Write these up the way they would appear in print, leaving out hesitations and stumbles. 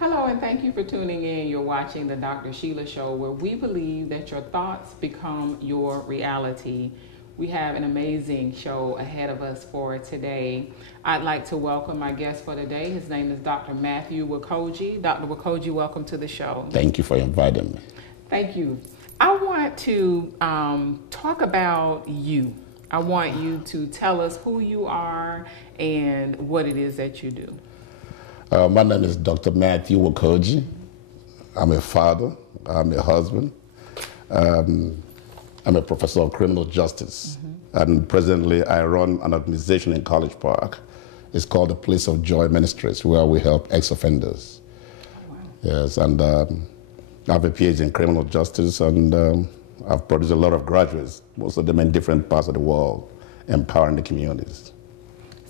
Hello, and thank you for tuning in. You're watching the Dr. Sheila Show, where we believe that your thoughts become your reality. We have an amazing show ahead of us for today. I'd like to welcome my guest for today. His name is Dr. Nwokoji. Dr. Nwokoji, welcome to the show. Thank you for inviting me. Thank you. I want to talk about you. I want you to tell us who you are and what it is that you do. My name is Dr. Nwokoji. I'm a father. I'm a husband. I'm a professor of criminal justice. And presently, I run an organization in College Park. It's called the Place of Joy Ministries, where we help ex-offenders. Wow. Yes, and I have a PhD in criminal justice, and I've produced a lot of graduates, most of them in different parts of the world, empowering the communities.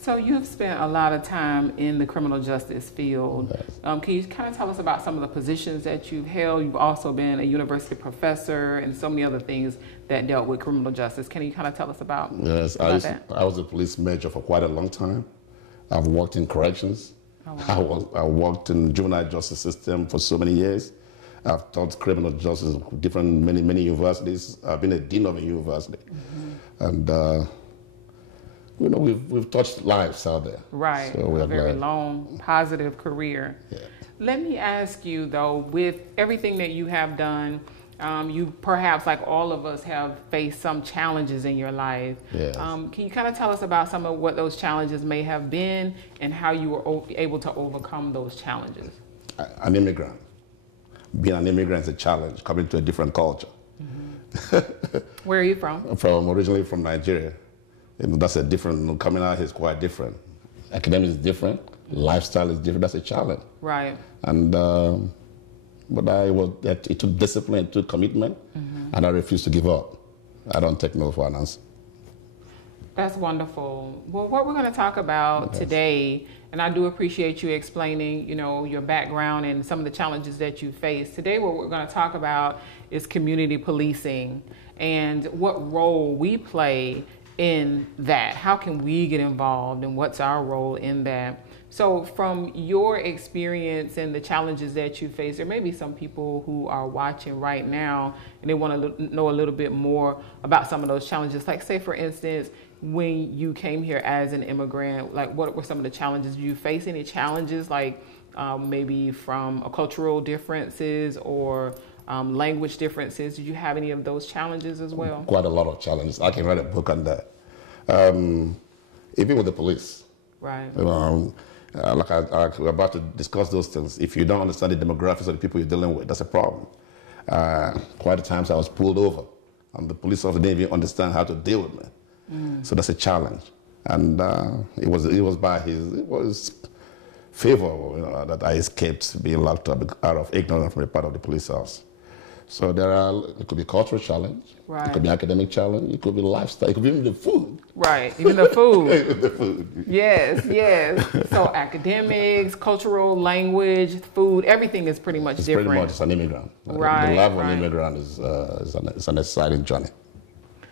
So you've spent a lot of time in the criminal justice field. Yes. Can you kind of tell us about some of the positions that you've held? You've also been a university professor and so many other things that dealt with criminal justice. Can you kind of tell us about that? I was a police major for quite a long time. I've worked in corrections. Oh, wow. I worked in the juvenile justice system for so many years. I've taught criminal justice at many universities. I've been a dean of a university. And you know, we've touched lives out there. Right, so a very long, positive career. Yeah. Let me ask you, though, with everything that you have done, you perhaps, like all of us, have faced some challenges in your life. Yes. Can you kind of tell us about some of what those challenges may have been and how you were able to overcome those challenges? An immigrant. Being an immigrant is a challenge, coming to a different culture. Where are you from? I'm originally from Nigeria. You know, that's a different, coming out here is quite different. Academics is different, lifestyle is different, that's a challenge. Right. And, but it took discipline, it took commitment, and I refuse to give up. I don't take no for an answer. That's wonderful. Well, what we're going to talk about today, and I do appreciate you explaining, you know, your background and some of the challenges that you face. Today, what we're going to talk about is community policing and what role we play in that. How can we get involved and what's our role in that? So from your experience and the challenges that you face, there may be some people who are watching right now and they want to know a little bit more about some of those challenges. Like, say, for instance, when you came here as an immigrant, like what were some of the challenges? Did you face any challenges, like maybe from cultural differences or language differences? Did you have any of those challenges as well? Quite a lot of challenges. I can write a book on that. Even with the police. Right. We're about to discuss those things. If you don't understand the demographics of the people you're dealing with, that's a problem. Quite a times I was pulled over, and the police officer didn't even understand how to deal with me. So that's a challenge. And it was by his favor, you know, that I escaped being locked up out of ignorance from the part of the police house. So it could be cultural challenge, right. It could be academic challenge, it could be lifestyle, it could be even the food. Right, even the food. Even the food. Yes. So academics, cultural, language, food, everything is pretty much different. Pretty much it's an immigrant. Right. The life of an immigrant is an exciting journey.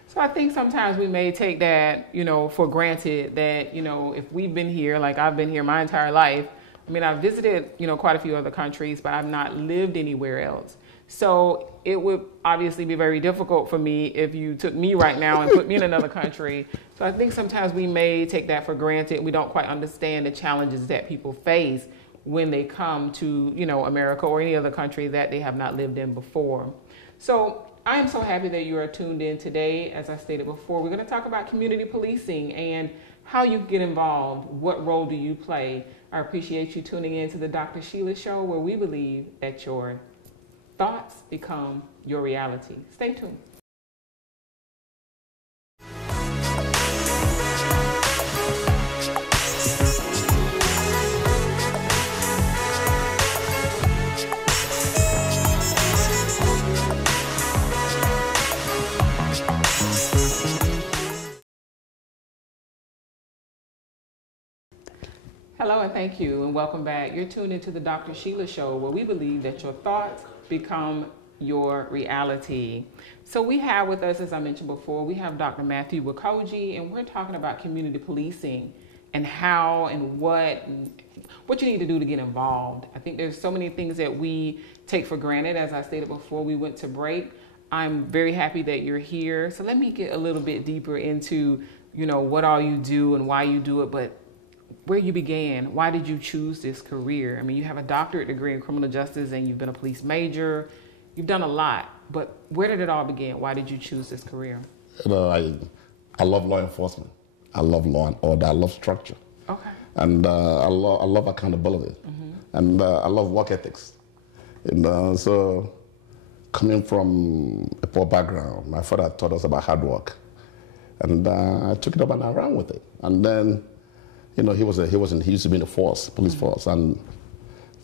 So I think sometimes we may take that, you know, for granted that, you know, if we've been here, like I've been here my entire life. I mean, I've visited, you know, quite a few other countries, but I've not lived anywhere else. So it would obviously be very difficult for me if you took me right now and put me in another country. So I think sometimes we may take that for granted. We don't quite understand the challenges that people face when they come to, you know, America or any other country that they have not lived in before. So I am so happy that you are tuned in today. As I stated before, we're going to talk about community policing and how you get involved. What role do you play? I appreciate you tuning in to the Dr. Sheila Show, where we believe that your thoughts become your reality. Stay tuned. Hello and thank you and welcome back. You're tuned into the Dr. Sheila Show, where we believe that your thoughts become your reality. So we have with us, as I mentioned before, we have Dr. Nwokoji, and we're talking about community policing and how and what and what you need to do to get involved. I think there's so many things that we take for granted. As I stated before we went to break, I'm very happy that you're here. So let me get a little bit deeper into, what all you do and why you do it, but where you began. Why did you choose this career? I mean, you have a doctorate degree in criminal justice and you've been a police major. You've done a lot, but where did it all begin? Why did you choose this career? I love law enforcement. I love law and order. I love structure. Okay. And I love accountability. And I love work ethics. So coming from a poor background, my father taught us about hard work. And I took it up and I ran with it. And then, he used to be in the force, police force. And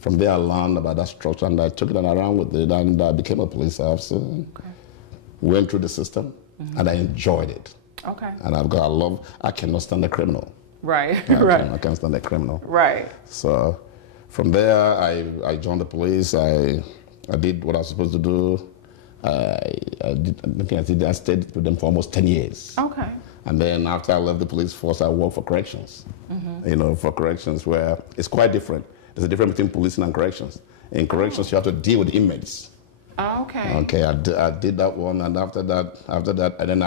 from there I learned about that structure and I took it and I ran with it and I became a police officer. Okay. Went through the system and I enjoyed it. Okay. And I cannot stand a criminal. Right, right. I can't stand a criminal. Right. So from there, I joined the police. I did what I was supposed to do. I stayed with them for almost 10 years. Okay. And then after I left the police force, I worked for corrections. For corrections where it's quite different. There's a difference between policing and corrections. In corrections, you have to deal with inmates. Okay. Okay, I did that one, and after that, and then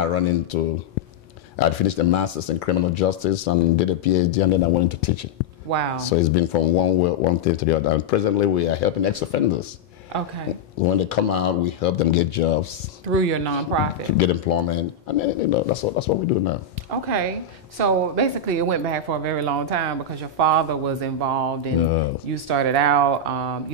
I finished a master's in criminal justice and did a PhD, and then I went into teaching. Wow. So it's been from one thing to the other. And presently, we are helping ex-offenders. Okay. When they come out, we help them get jobs. Through your nonprofit. Get employment. And then, that's what we do now. Okay. So basically, it went back for a very long time because your father was involved and you started out,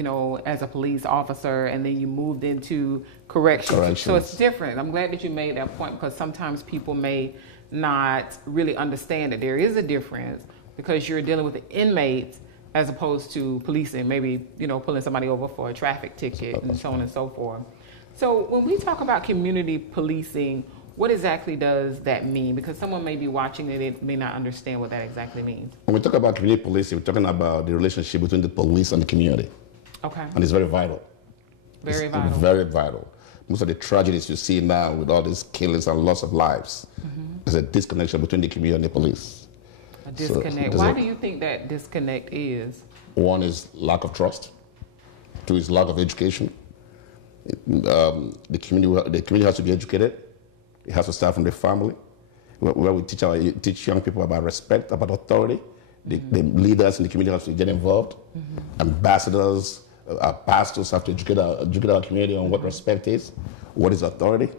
as a police officer and then you moved into corrections. So it's different. I'm glad that you made that point because sometimes people may not really understand that there is a difference because you're dealing with the inmates as opposed to policing, maybe, pulling somebody over for a traffic ticket and so on and so forth. So when we talk about community policing, what exactly does that mean? Because someone may be watching it, it may not understand what that exactly means. When we talk about community policing, we're talking about the relationship between the police and the community. Okay. And it's very vital. Very vital. Very vital. Most of the tragedies you see now with all these killings and loss of lives, there's a disconnection between the community and the police. A disconnect. Why do you think that disconnect is? One is lack of trust. Two is lack of education. The community has to be educated. It has to start from the family, where we teach young people about respect, about authority. The leaders in the community have to get involved. Ambassadors, our pastors have to educate our community on what respect is, what is authority.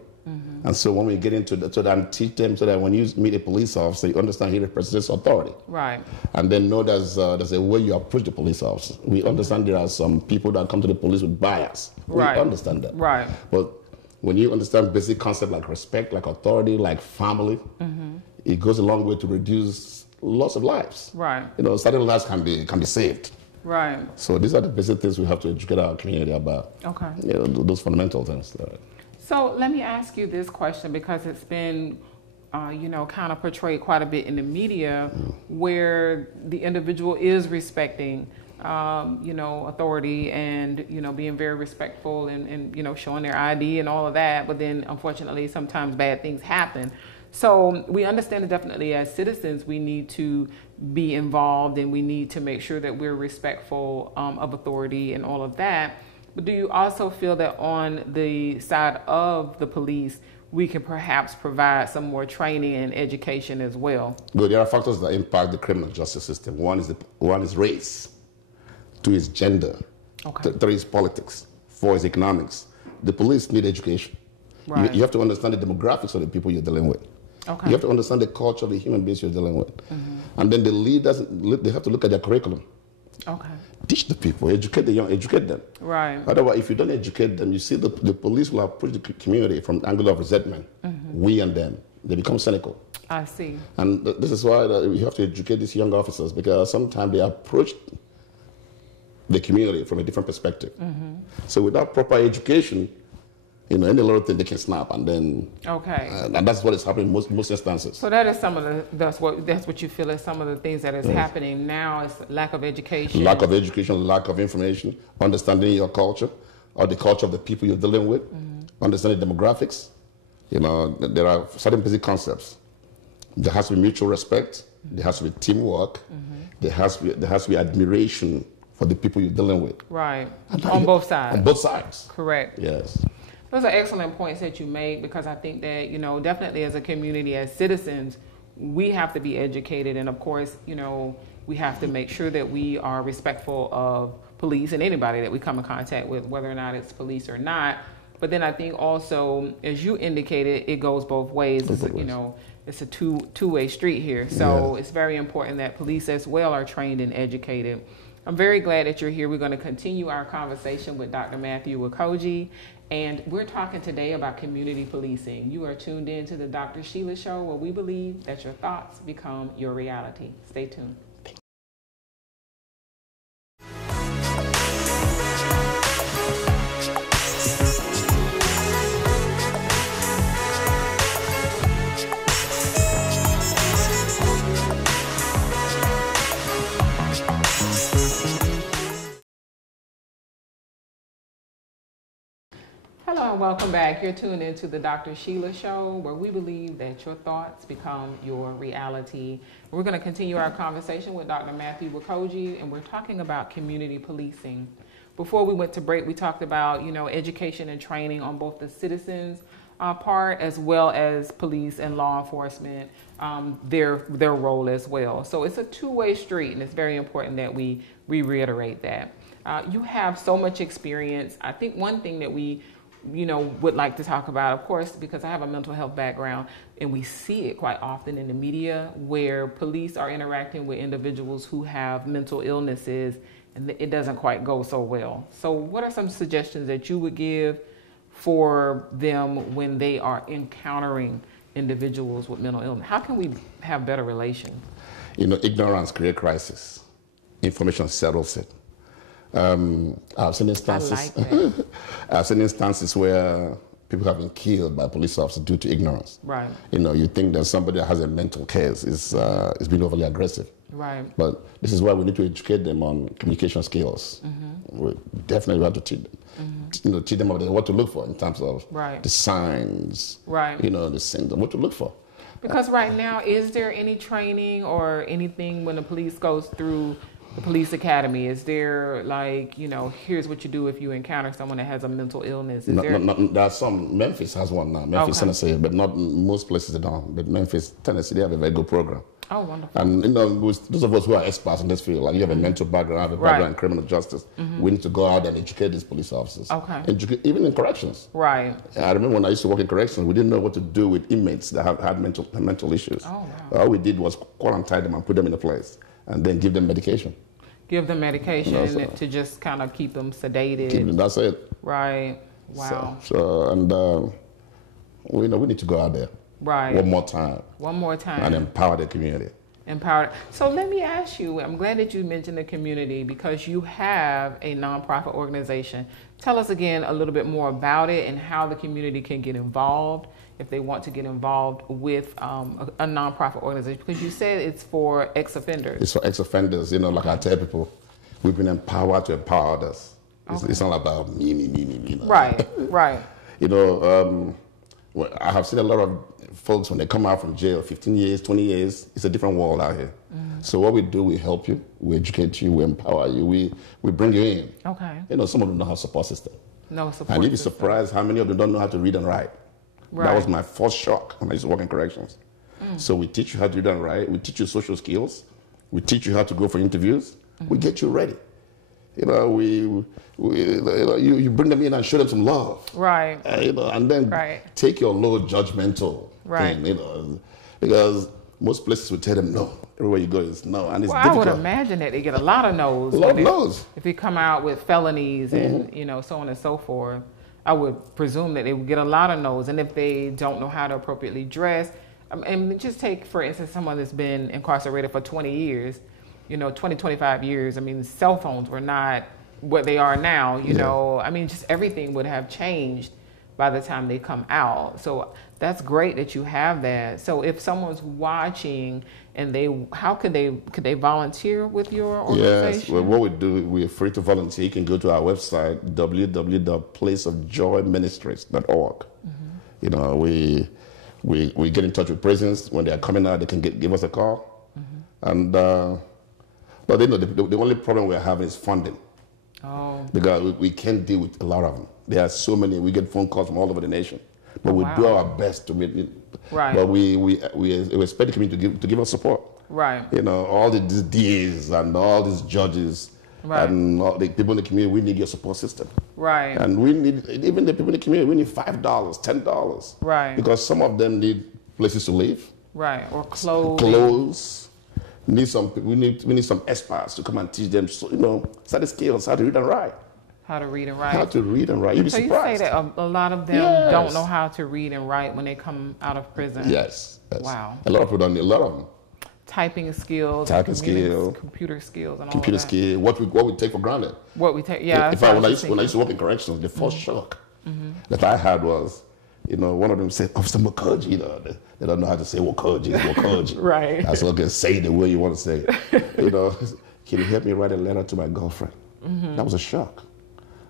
And so when we get into that, so that and teach them so that when you meet a police officer, you understand he represents authority. Right. And then know there's a way you approach the police officer. We understand there are some people that come to the police with bias. Right. We understand that. Right. But when you understand basic concepts like respect, like authority, like family, it goes a long way to reduce loss of lives. Right. Certain lives can be saved. Right. So these are the basic things we have to educate our community about. Okay. Those fundamental things. So let me ask you this question because it's been, kind of portrayed quite a bit in the media where the individual is respecting, authority and, being very respectful and showing their ID and all of that. But then, unfortunately, sometimes bad things happen. So we understand that definitely as citizens, we need to be involved and we need to make sure that we're respectful of authority and all of that. But do you also feel that on the side of the police, we can perhaps provide some more training and education as well? Good. There are factors that impact the criminal justice system. One is race. Two is gender. Okay. Three is politics. Four is economics. The police need education. Right. You have to understand the demographics of the people you're dealing with. Okay. You have to understand the culture of the human beings you're dealing with. And then the leaders, they have to look at their curriculum. Okay. Teach the people, educate the young, educate them. Right. Otherwise, if you don't educate them, you see the police will approach the community from the angle of resentment. We and them. They become cynical. I see. And this is why we have to educate these young officers because sometimes they approach the community from a different perspective. So without proper education, any little thing they can snap, and then and that's what is happening in most instances. So that is that's what you feel is some of the things that is happening now is lack of education. Lack of education, lack of information, understanding your culture or the culture of the people you're dealing with, understanding demographics. There are certain basic concepts There has to be mutual respect. There has to be teamwork. There has to be admiration for the people you're dealing with. Right. On both sides. On both sides. Correct. Yes. Those are excellent points that you make, because I think that, definitely as a community, as citizens, we have to be educated. And of course, we have to make sure that we are respectful of police and anybody that we come in contact with, whether or not it's police or not. But then I think also, as you indicated, it goes both ways. It's a two-way street here. So It's very important that police as well are trained and educated. I'm very glad that you're here. We're going to continue our conversation with Dr. Matthew Nwokoji, and we're talking today about community policing. You are tuned in to the Dr. Sheila Show, where we believe that your thoughts become your reality. Stay tuned. Hello and welcome back. You're tuned into the Dr. Sheila Show, where we believe that your thoughts become your reality. We're going to continue our conversation with Dr. Matthew Nwokoji, and we're talking about community policing. Before we went to break, we talked about, education and training on both the citizens' part as well as police and law enforcement, their role as well. So it's a two-way street, and it's very important that we reiterate that. You have so much experience. I think one thing that we would like to talk about, of course, because I have a mental health background, and we see it quite often in the media where police are interacting with individuals who have mental illnesses, and it doesn't quite go so well. So what are some suggestions that you would give for them when they are encountering individuals with mental illness? How can we have better relations? Ignorance creates crisis. Information settles it. I've seen instances. I like that. I've seen instances where people have been killed by police officers due to ignorance. Right. You think that somebody that has a mental case is being overly aggressive. Right. But this is why we need to educate them on communication skills. We definitely have to teach them. Teach them about what to look for in terms of the signs. Right. The symptoms, what to look for. Because right now, is there any training or anything when the police goes through the police academy? Is there here's what you do if you encounter someone that has a mental illness? There are some. Memphis has one now. Memphis, Tennessee, but not most places they don't. But Memphis, Tennessee, they have a very good program. Oh, wonderful. And those of us who are experts in this field, like you have a mental background, I have a background in criminal justice, we need to go out and educate these police officers. Okay. Even in corrections. Right. I remember when I used to work in corrections, we didn't know what to do with inmates that had mental issues. Oh, wow. All we did was quarantine them and put them in a place, and then give them medication. Give them medication to just kind of keep them sedated. That's it. Right. Wow. We need to go out there. Right. One more time. And empower the community. So let me ask you, I'm glad that you mentioned the community, because you have a nonprofit organization. Tell us again a little bit more about it and how the community can get involved if they want to get involved with a nonprofit organization, because you said it's for ex-offenders. It's for ex-offenders. Like I tell people, we've been empowered to empower others. It's not about me. Right. I have seen a lot of folks when they come out from jail, 15 years, 20 years, it's a different world out here. So what we do, we help you, we educate you, we empower you, we bring you in. Okay. Some of them don't have support system. No support And you'd be system. surprised how many of them don't know how to read and write. Right. That was my first shock when I used to work in corrections. So we teach you how to read and write, we teach you social skills, we teach you how to go for interviews, we get you ready. You bring them in and show them some love. Right. And then take your low judgmental thing, because most places would tell them no. Everywhere you go is no. And it's difficult. I would imagine that they get a lot of no's. A lot of no's. If they come out with felonies and, so on and so forth, I would presume that they would get a lot of no's. And if they don't know how to appropriately dress, and just take, for instance, someone that's been incarcerated for 20 years, 20, 25 years. Cell phones were not what they are now, just everything would have changed by the time they come out. So that's great that you have that. So if someone's watching and could they volunteer with your organization? Yes, well, what we do, we're free to volunteer. You can go to our website, www.placeofjoyministries.org. We get in touch with prisons. When they are coming out, they can give us a call. And but they know the only problem we're having is funding. Oh. Because we can't deal with a lot of them. There are so many. We get phone calls from all over the nation. But we do our best to meet. Right. But we expect the community to give us support. Right. You know, all these DAs and all these judges and all the people in the community, we need your support system. Right. And we need, even the people in the community, we need $5, $10. Right. Because some of them need places to live. Right. Or clothes. Clothes. We need some experts to come and teach them, so, you know, study skills, how to read and write. How to read and write. How to read and write. You'd be surprised. So you say that a lot of them don't know how to read and write when they come out of prison. Yes. Wow. A lot of people don't need a lot of them. Typing skills. Typing skills. Computer skills and all Computer that. skills. What we take for granted. What we take, yeah. When I used to work in corrections, the first shock that I had was, you know, one of them said, Officer Nwokoji, you know, they don't know how to say Nwokoji. Right. I said, okay, say it the way you want to say it. You know, can you help me write a letter to my girlfriend? That was a shock.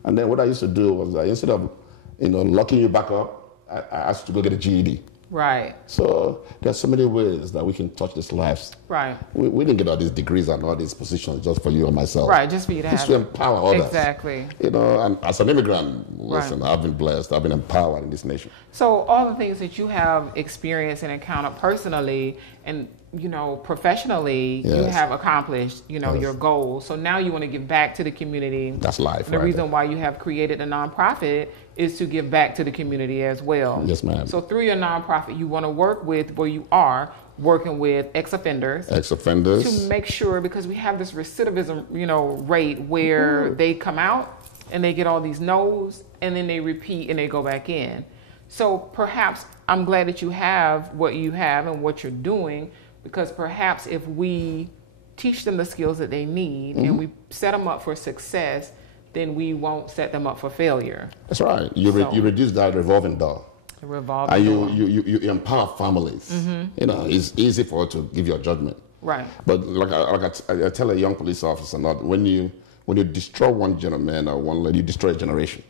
And then what I used to do was, instead of, you know, locking you back up, I asked you to go get a GED. Right. So there's so many ways that we can touch these lives. Right. We didn't get all these degrees and all these positions just for you and myself. Right, just for you to have. Just to empower others. Exactly. You know, and as an immigrant, listen, I've been blessed. I've been empowered in this nation. So all the things that you have experienced and encountered personally and, you know, professionally, you have accomplished, you know, your goals. So now you want to give back to the community. That's life. The reason why you have created a nonprofit is to give back to the community as well. Yes, ma'am. So through your nonprofit, you want to work with, where you are working with ex-offenders. To make sure, because we have this recidivism, you know, rate where they come out and they get all these no's and then they repeat and they go back in. So perhaps I'm glad that you have what you have and what you're doing, because perhaps if we teach them the skills that they need and we set them up for success, then we won't set them up for failure. That's right. You reduce that revolving door. And you empower families. You know, it's easy for her to give your judgment. Right. But I tell a young police officer, not when you destroy one gentleman or one lady, you destroy a generation.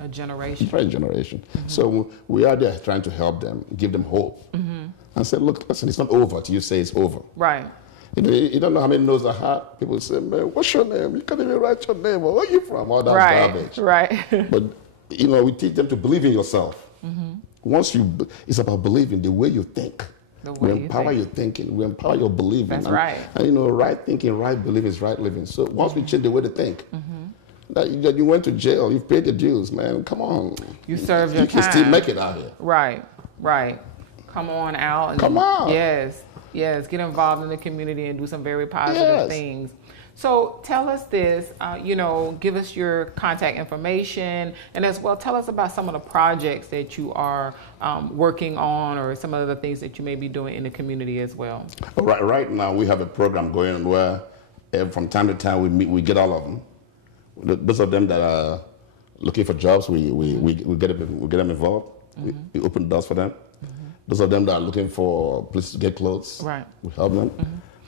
A generation. Destroy a generation. So we are there trying to help them, give them hope, and say, look, listen, it's not over till you say it's over. Right. You don't know how many no's I had. People say, man, what's your name? You can't even write your name. Where are you from? All that garbage. Right. But, you know, we teach them to believe in yourself. Once it's about believing the way you think. We empower your thinking. We empower your believing. That's right. And, you know, right thinking, right believing is right living. So once we change the way to think, that you went to jail, you've paid the dues, man. Come on. You served your time. You can still make it out here. Right. Right. Come on out. Come on. Yes. Yes. Get involved in the community and do some very positive things. So tell us this, you know, give us your contact information, and as well tell us about some of the projects that you are working on, or some of the things that you may be doing in the community as well. Right now we have a program going on where from time to time we get all of them. Those of them that are looking for jobs, we get them involved. We open doors for them. Those of them that are looking for places to get clothes, we help them.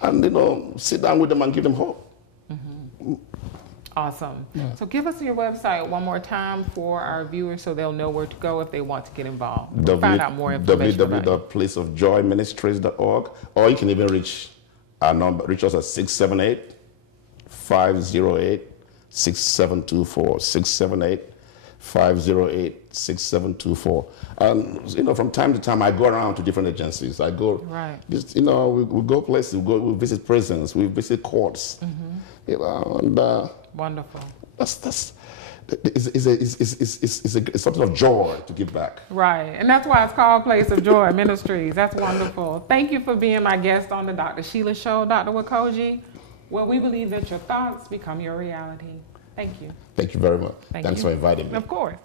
And, you know, sit down with them and give them hope. Awesome. So give us your website one more time for our viewers so they'll know where to go if they want to get involved. Find out more information www.placeofjoyministries.org, or you can even reach us at 678-508-6724, 678-508-6724. And, you know, from time to time, I go around to different agencies. I go, you know, we go places, we visit prisons, we visit courts, you know, and wonderful. It's something of joy to give back. Right, and that's why it's called Place of Joy Ministries. That's wonderful. Thank you for being my guest on the Dr. Sheila Show, Dr. Nwokoji. Well, we believe that your thoughts become your reality. Thank you. Thank you very much. Thanks for inviting me. Of course.